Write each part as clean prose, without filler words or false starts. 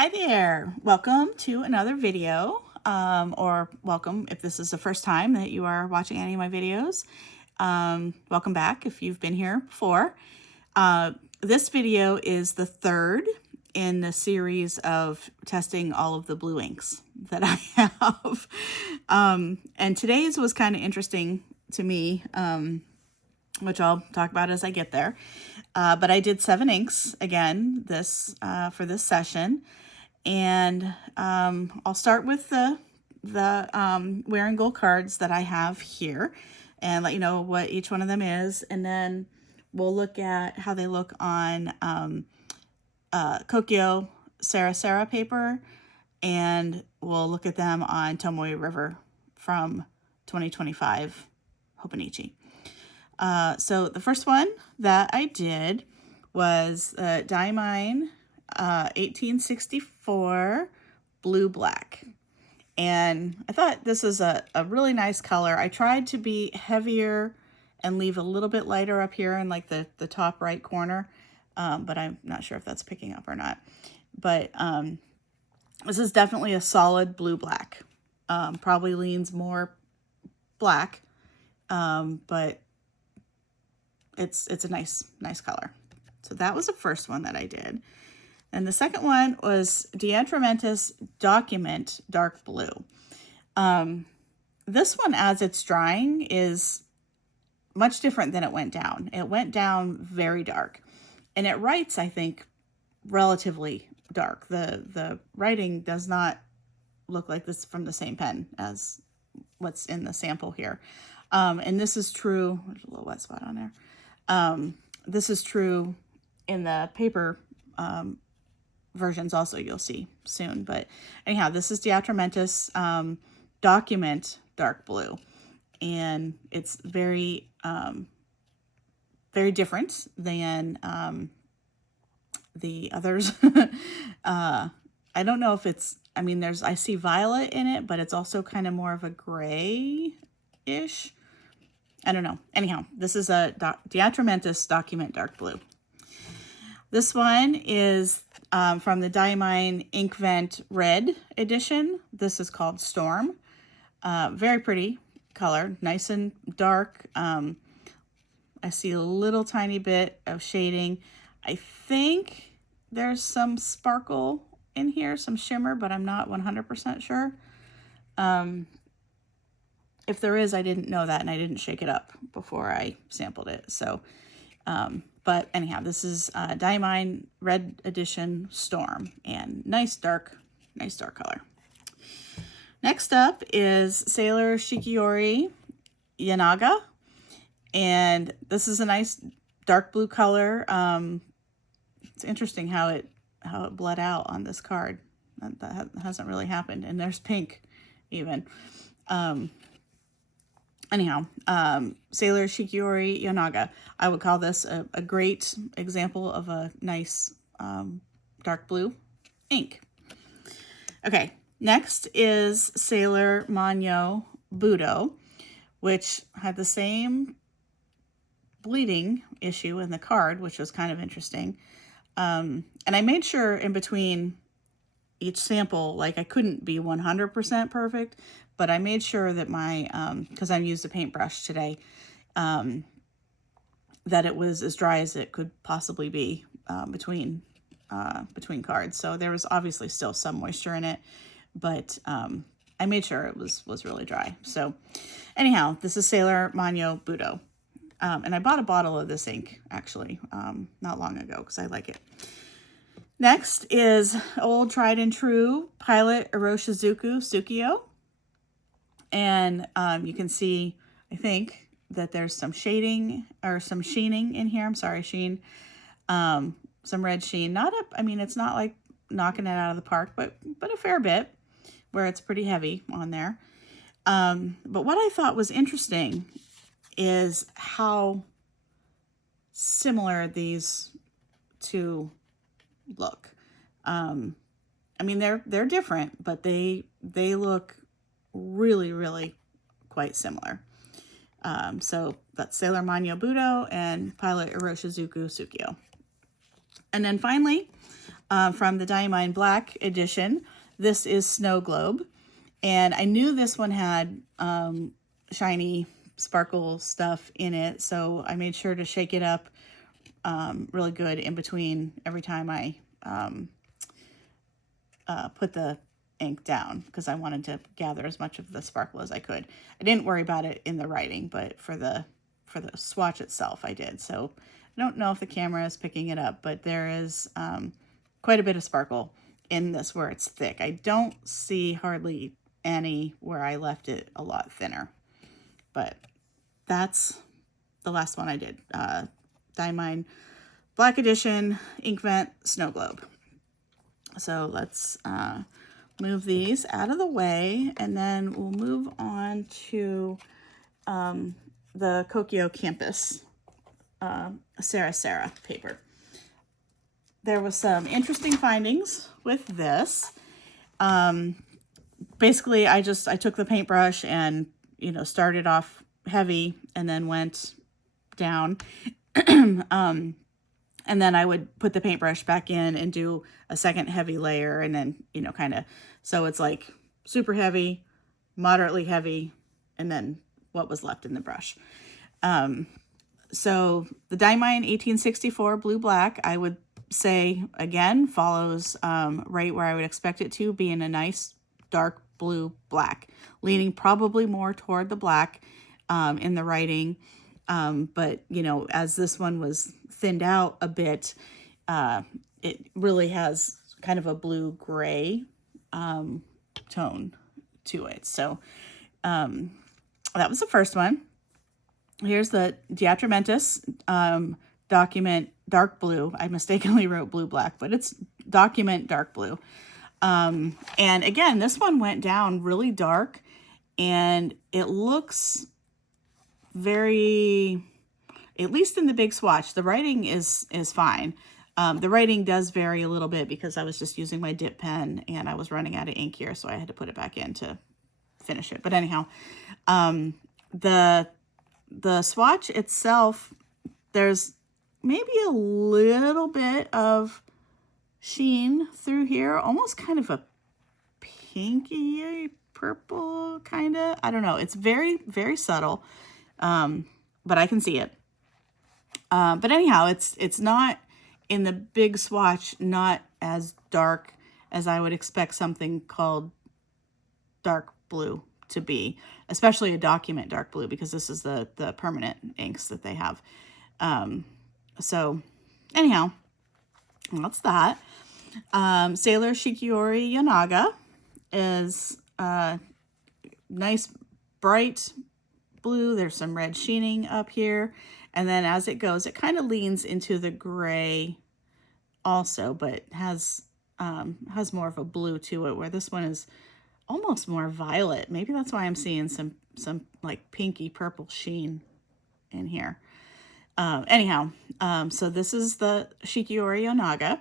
Hi there, welcome to another video, or welcome if this is the first time that you are watching any of my videos. Welcome back if you've been here before. This video is the third in the series of testing all of the blue inks that I have. And today's was kind of interesting to me, which I'll talk about as I get there. But I did 7 inks again for this session. And I'll start with the Wearing Gold cards that I have here and let you know what each one of them is. And then we'll look at how they look on Kokyo Sarah paper, and we'll look at them on Tomoe River from 2025 Hobonichi. So the first one that I did was Diamine 1864 blue black, and I thought this is a really nice color. I tried to be heavier and leave a little bit lighter up here in like the top right corner, but I'm not sure if that's picking up or not. But this is definitely a solid blue black. Probably leans more black, but it's a nice color. So that was the first one that I did. And the second one was Atramentis Document Dark Blue. This one, as it's drying, is much different than it went down. It went down very dark. And it writes, I think, relatively dark. The writing does not look like this from the same pen as what's in the sample here. And this is true. There's a little wet spot on there. This is true in the paper versions also, you'll see soon. But anyhow, this is the Atramentis Document Dark Blue, and it's very different than the others. I don't know if it's, I mean, I see violet in it, but it's also kind of more of a gray-ish. I don't know. Anyhow, this is a Atramentis Document Dark Blue. This one is from the Diamine Inkvent Red edition. This is called Storm. Very pretty color, nice and dark. I see a little tiny bit of shading. I think there's some sparkle in here, some shimmer, but I'm not 100% sure. If there is, I didn't know that, and I didn't shake it up before I sampled it. So, but anyhow, this is Diamine Red Edition Storm, and nice dark color. Next up is Sailor Shikiori Yanaga, and this is a nice dark blue color. It's interesting how it bled out on this card. That hasn't really happened, and there's pink even. Anyhow, Sailor Shikiori Yanaga. I would call this a great example of a nice dark blue ink. Okay, next is Sailor Manyo Budo, which had the same bleeding issue in the card, which was kind of interesting. And I made sure in between each sample, like I couldn't be 100% perfect, but I made sure that my, because I used a paintbrush today, that it was as dry as it could possibly be between cards. So there was obviously still some moisture in it, but I made sure it was really dry. So anyhow, this is Sailor Manyo Budo. And I bought a bottle of this ink, actually, not long ago, because I like it. Next is old tried and true Pilot Iroshizuku Tsukio. And you can see, I think, that there's some shading or some sheening in here. I'm sorry, sheen. Some red sheen. I mean, it's not like knocking it out of the park, but a fair bit where it's pretty heavy on there. But what I thought was interesting is how similar these two look. I mean, they're different, but they look really quite similar. So that's Sailor Manyo Budo and Pilot Iroshizuku Tsukio. And then finally, from the Diamine Black edition. This is Snow Globe. And I knew this one had shiny sparkle stuff in it, so I made sure to shake it up really good in between every time I put the ink down, because I wanted to gather as much of the sparkle as I could. I didn't worry about it in the writing, but for the swatch itself I did. So I don't know if the camera is picking it up, but there is quite a bit of sparkle in this where it's thick. I don't see hardly any where I left it a lot thinner, but that's the last one I did. Diamine Black Edition Ink Vent Snow Globe. So let's move these out of the way, and then we'll move on to the Kokyo Campus Sarah paper. There was some interesting findings with this. Basically, I took the paintbrush and, started off heavy and then went down. And then I would put the paintbrush back in and do a second heavy layer, and then, kind of, so it's like super heavy, moderately heavy, and then what was left in the brush. So the Diamine 1864 Blue Black, I would say, again, follows right where I would expect it to, being a nice dark blue black, leaning probably more toward the black in the writing. But, as this one was thinned out a bit, it really has kind of a blue-gray tone to it. So that was the first one. Here's the Atramentis document dark blue. I mistakenly wrote blue black, but it's document dark blue. And again, this one went down really dark, and it looks very, at least in the big swatch, the writing is fine. The writing does vary a little bit because I was just using my dip pen and I was running out of ink here, so I had to put it back in to finish it. But anyhow, the swatch itself, there's maybe a little bit of sheen through here, almost kind of a pinky purple kind of. I don't know. It's very, very subtle, but I can see it. But anyhow, it's not in the big swatch, not as dark as I would expect something called dark blue to be, especially a document dark blue, because this is the permanent inks that they have. So anyhow, that's that. Sailor Shikiori Yanaga is nice bright blue. There's some red sheening up here. And then as it goes, it kind of leans into the gray also, but has more of a blue to it, where this one is almost more violet. Maybe that's why I'm seeing some like pinky purple sheen in here. Anyhow, so this is the Shikiori Onaga.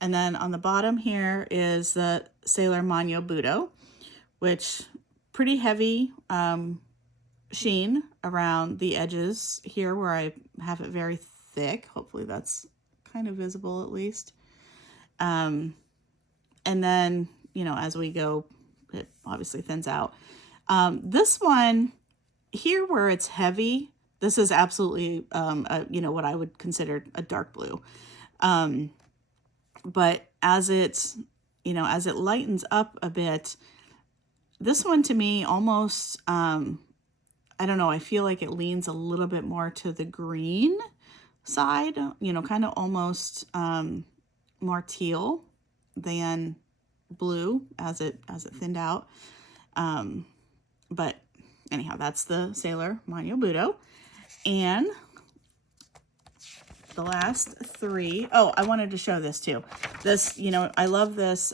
And then on the bottom here is the Sailor Manyo Budo, which pretty heavy sheen around the edges here where I have it very thick. Hopefully that's kind of visible at least. And then, as we go, it obviously thins out. This one here where it's heavy, this is absolutely, what I would consider a dark blue. But as it lightens up a bit, this one to me almost, I don't know, I feel like it leans a little bit more to the green side, kind of almost more teal than blue as it thinned out. But anyhow, that's the Sailor Manyo Budo. And the last three, oh, I wanted to show this too. This, I love this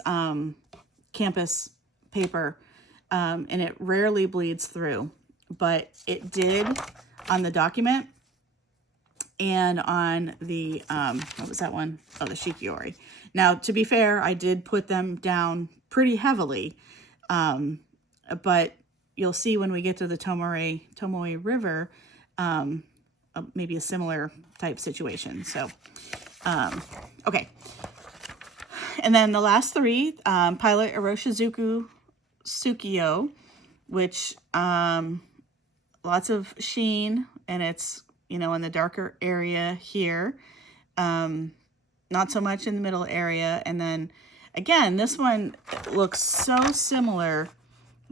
campus paper, and it rarely bleeds through, but it did on the document and on the, what was that one? Oh, the Shikiori. Now, to be fair, I did put them down pretty heavily, but you'll see when we get to the Tomoe River, maybe a similar type situation. So, okay. And then the last three, Pilot Iroshizuku Tsukiyo, which lots of sheen, and it's, you know, in the darker area here. Not so much in the middle area. And then again, this one looks so similar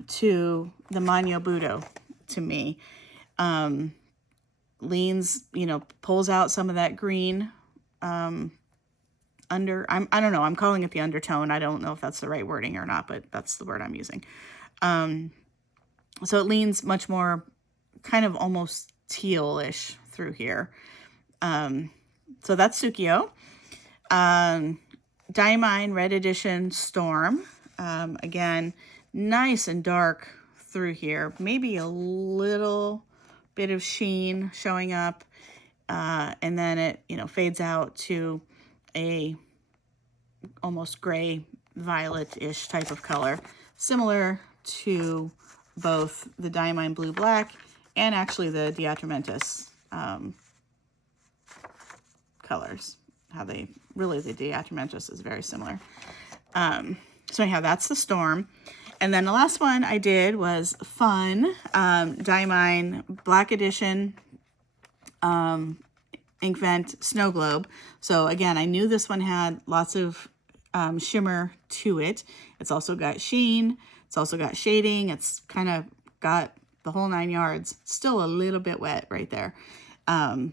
to the Manyo Budo to me. Leans, you know, pulls out some of that green I don't know, I'm calling it the undertone. I don't know if that's the right wording or not, but that's the word I'm using. So it leans much more kind of almost tealish through here. So that's Tsukiyo. Diamine Red Edition Storm. Again, nice and dark through here. Maybe a little bit of sheen showing up. And then it, you know, fades out to a almost gray violet-ish type of color, similar to both the Diamine Blue Black and actually the Atramentis colors. How they really, the Atramentis is very similar. So anyhow, that's the Storm. And then the last one I did was Fun, Diamine Black Edition, Ink Vent Snow Globe. So again, I knew this one had lots of shimmer to it. It's also got sheen. It's also got shading. It's kind of got the whole 9 yards. Still a little bit wet right there. And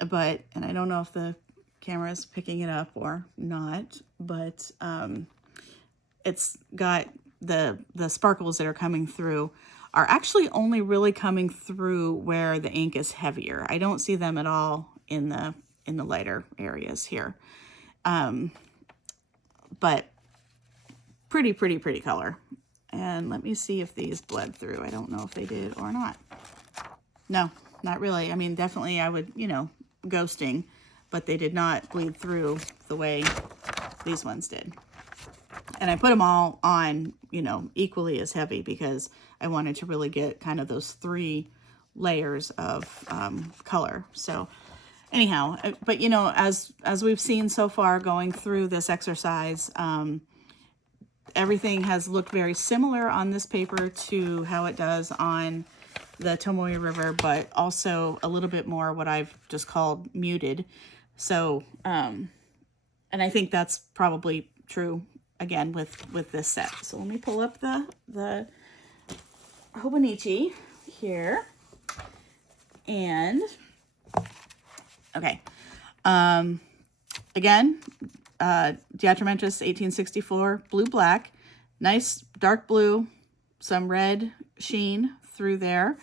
I don't know if the camera is picking it up or not, but it's got the sparkles that are coming through are actually only really coming through where the ink is heavier. I don't see them at all in the lighter areas here. But pretty color. And let me see if these bled through. I don't know if they did or not. No, not really. I mean, definitely I would, you know, ghosting, but they did not bleed through the way these ones did. And I put them all on, you know, equally as heavy because I wanted to really get kind of those 3 layers of color. So anyhow, but you know, as we've seen so far going through this exercise, everything has looked very similar on this paper to how it does on the Tomoe River, but also a little bit more what I've just called muted. So, and I think that's probably true again with this set. So let me pull up the Hobonichi here. And okay. Again, Atramentis 1864 blue black, nice dark blue, some red sheen through there.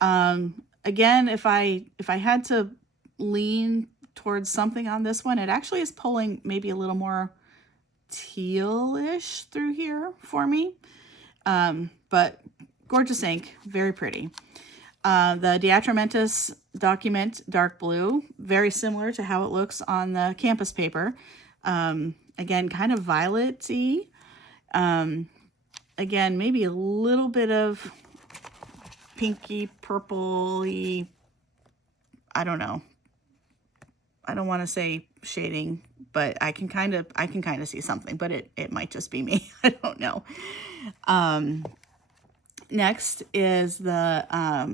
Again, if I had to lean towards something on this one, it actually is pulling maybe a little more tealish through here for me. But gorgeous ink, very pretty. The Atramentis Document Dark Blue, very similar to how it looks on the campus paper. Again, kind of violet-y. Again, maybe a little bit of pinky, purple-y, I don't know. I don't want to say shading, but I can kind of see something, but it might just be me. I don't know. Next is the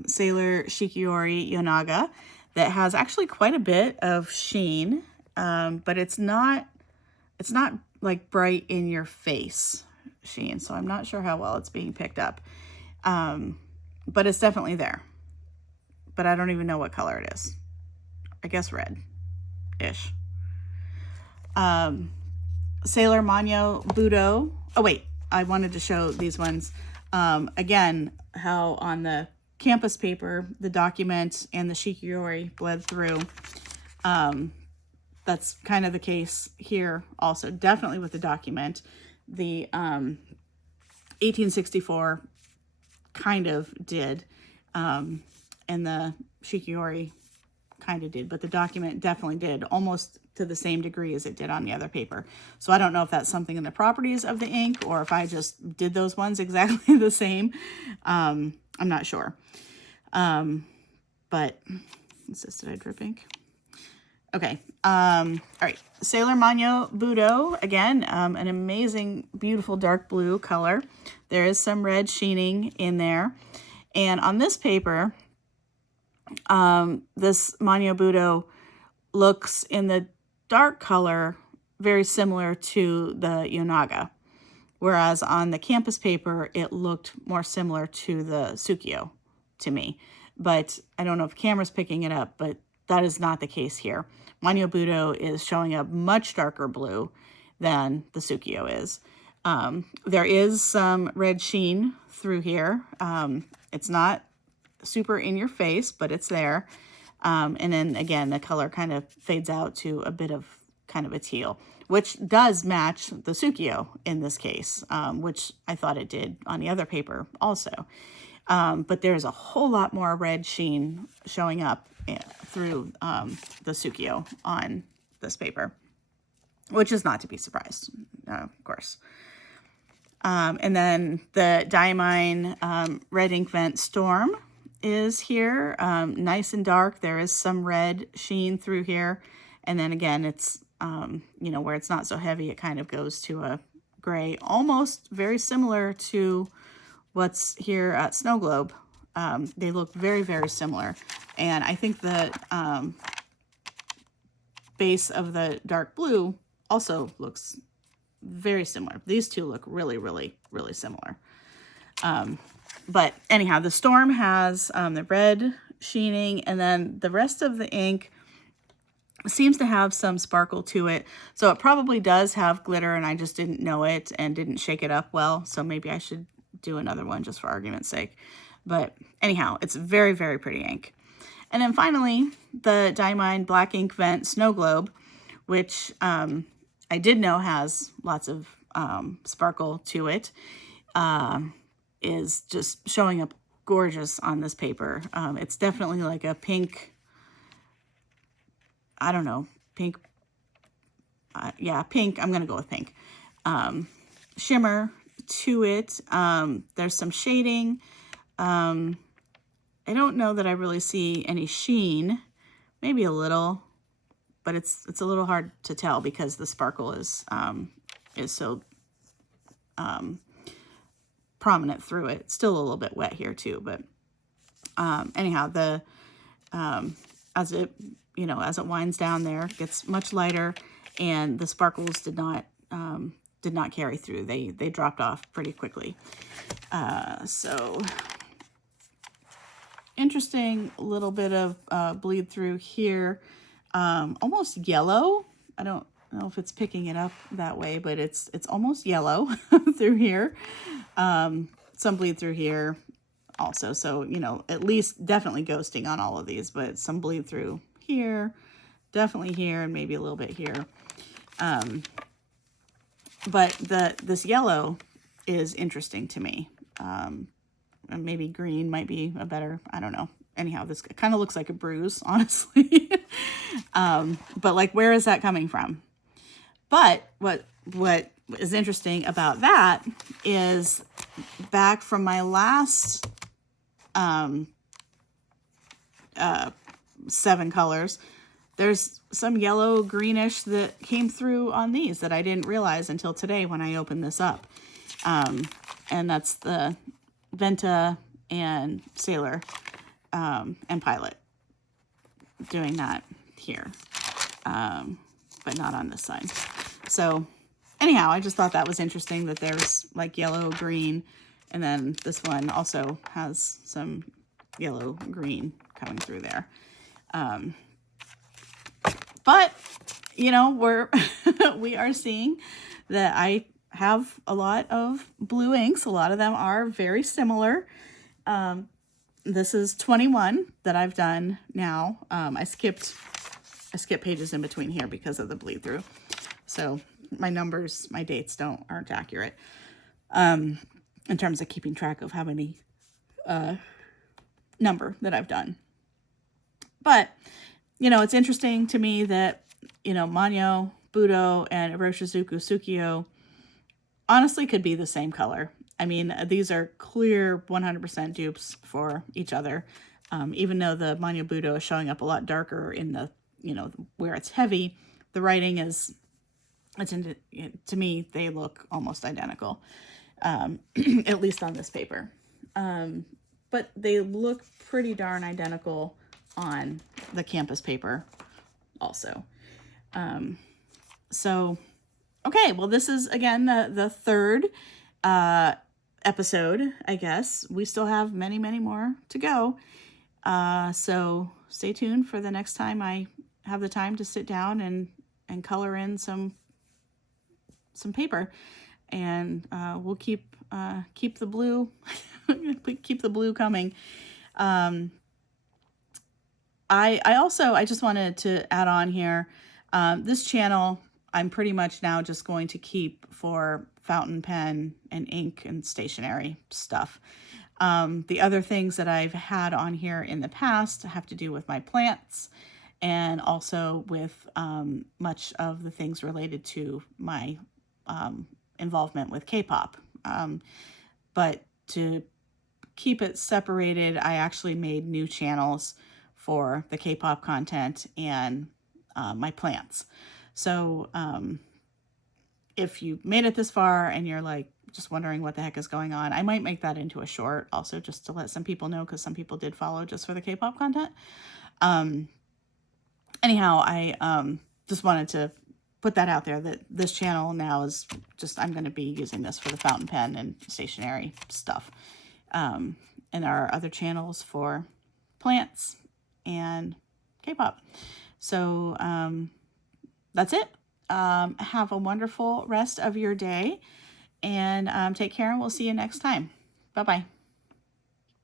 Sailor Shikiori Yonaga that has actually quite a bit of sheen, but it's not like bright in your face sheen, so I'm not sure how well it's being picked up. But it's definitely there. But I don't even know what color it is. I guess red-ish. Sailor Manyo Budo. Oh, wait. I wanted to show these ones. Again, how on the campus paper, the document and the Shikiori bled through. That's kind of the case here also. Definitely with the document. The 1864 kind of did. And the Shikiori kind of did. But the document definitely did. Almost to the same degree as it did on the other paper. So I don't know if that's something in the properties of the ink or if I just did those ones exactly the same. I'm not sure. But what's this? Did I drip ink? Okay. All right. Sailor Manyo Budo, again, an amazing, beautiful dark blue color. There is some red sheening in there. And on this paper, this Manyo Budo looks in the dark color very similar to the Yonaga. Whereas on the campus paper, it looked more similar to the Tsukio to me. But I don't know if camera's picking it up, but that is not the case here. Manyo Budo is showing a much darker blue than the Tsukio is. There is some red sheen through here. It's not super in your face, but it's there. And then again, the color kind of fades out to a bit of kind of a teal, which does match the Tsukio in this case, which I thought it did on the other paper also. But there's a whole lot more red sheen showing up through the Tsukio on this paper, which is not to be surprised, of course. And then the Diamine Red Ink Vent Storm is here, nice and dark. There is some red sheen through here. And then again, it's, you know, where it's not so heavy, it kind of goes to a gray, almost very similar to what's here at Snow Globe. They look very, very similar. And I think the base of the dark blue also looks very similar. These two look really, really, really similar. But anyhow, the Storm has the red sheening, and then the rest of the ink seems to have some sparkle to it. So it probably does have glitter, and I just didn't know it and didn't shake it up well. So maybe I should do another one just for argument's sake. But anyhow, it's very, very pretty ink. And then finally, the Diamine Black Ink Vent Snow Globe, which I did know has lots of sparkle to it, is just showing up gorgeous on this paper. It's definitely like a pink, I don't know, pink, yeah, pink, I'm going to go with pink, shimmer to it. There's some shading. I don't know that I really see any sheen, maybe a little, but it's a little hard to tell because the sparkle is so prominent through it. It's still a little bit wet here too, but anyhow, the as it, you know, as it winds down there, it gets much lighter, and the sparkles did not carry through. They dropped off pretty quickly. So interesting little bit of bleed through here, almost yellow. I don't know if it's picking it up that way, but it's almost yellow through here. Some bleed through here also. So, you know, at least definitely ghosting on all of these, but some bleed through here, definitely here, and maybe a little bit here. But this yellow is interesting to me. And maybe green might be a better, I don't know. Anyhow, this kind of looks like a bruise, honestly. But like, where is that coming from? But what is interesting about that is back from my last 7 colors, there's some yellow greenish that came through on these that I didn't realize until today when I opened this up. And that's the Venta and Sailor and Pilot doing that here, but not on this side. So anyhow, I just thought that was interesting that there's like yellow, green, and then this one also has some yellow, green coming through there. But, you know, we are seeing that I have a lot of blue inks. A lot of them are very similar. This is 21 that I've done now. I skipped pages in between here because of the bleed through. So my numbers, my dates aren't accurate in terms of keeping track of how many number that I've done. But, you know, it's interesting to me that, you know, Manyo, Budo, and Iroshizuku Tsukio honestly could be the same color. I mean, these are clear 100% dupes for each other, even though the Manyo Budo is showing up a lot darker in the you know, where it's heavy, the writing is, to me, they look almost identical, at least on this paper. But they look pretty darn identical on the campus paper also. So, okay, well, this is, again, the third episode, I guess. We still have many, many more to go. So stay tuned for the next time I have the time to sit down and color in some paper, and we'll keep the blue keep the blue coming. I just wanted to add on here, this channel I'm pretty much now just going to keep for fountain pen and ink and stationery stuff. The other things that I've had on here in the past have to do with my plants, and also with much of the things related to my involvement with K-pop. But to keep it separated, I actually made new channels for the K-pop content and my plants. So if you made it this far and you're like just wondering what the heck is going on, I might make that into a short also, just to let some people know, because some people did follow just for the K-pop content. Anyhow, I just wanted to put that out there, that this channel now is just, I'm going to be using this for the fountain pen and stationery stuff. And there are other channels for plants and K-pop. So that's it. Have a wonderful rest of your day, and take care, and we'll see you next time. Bye-bye.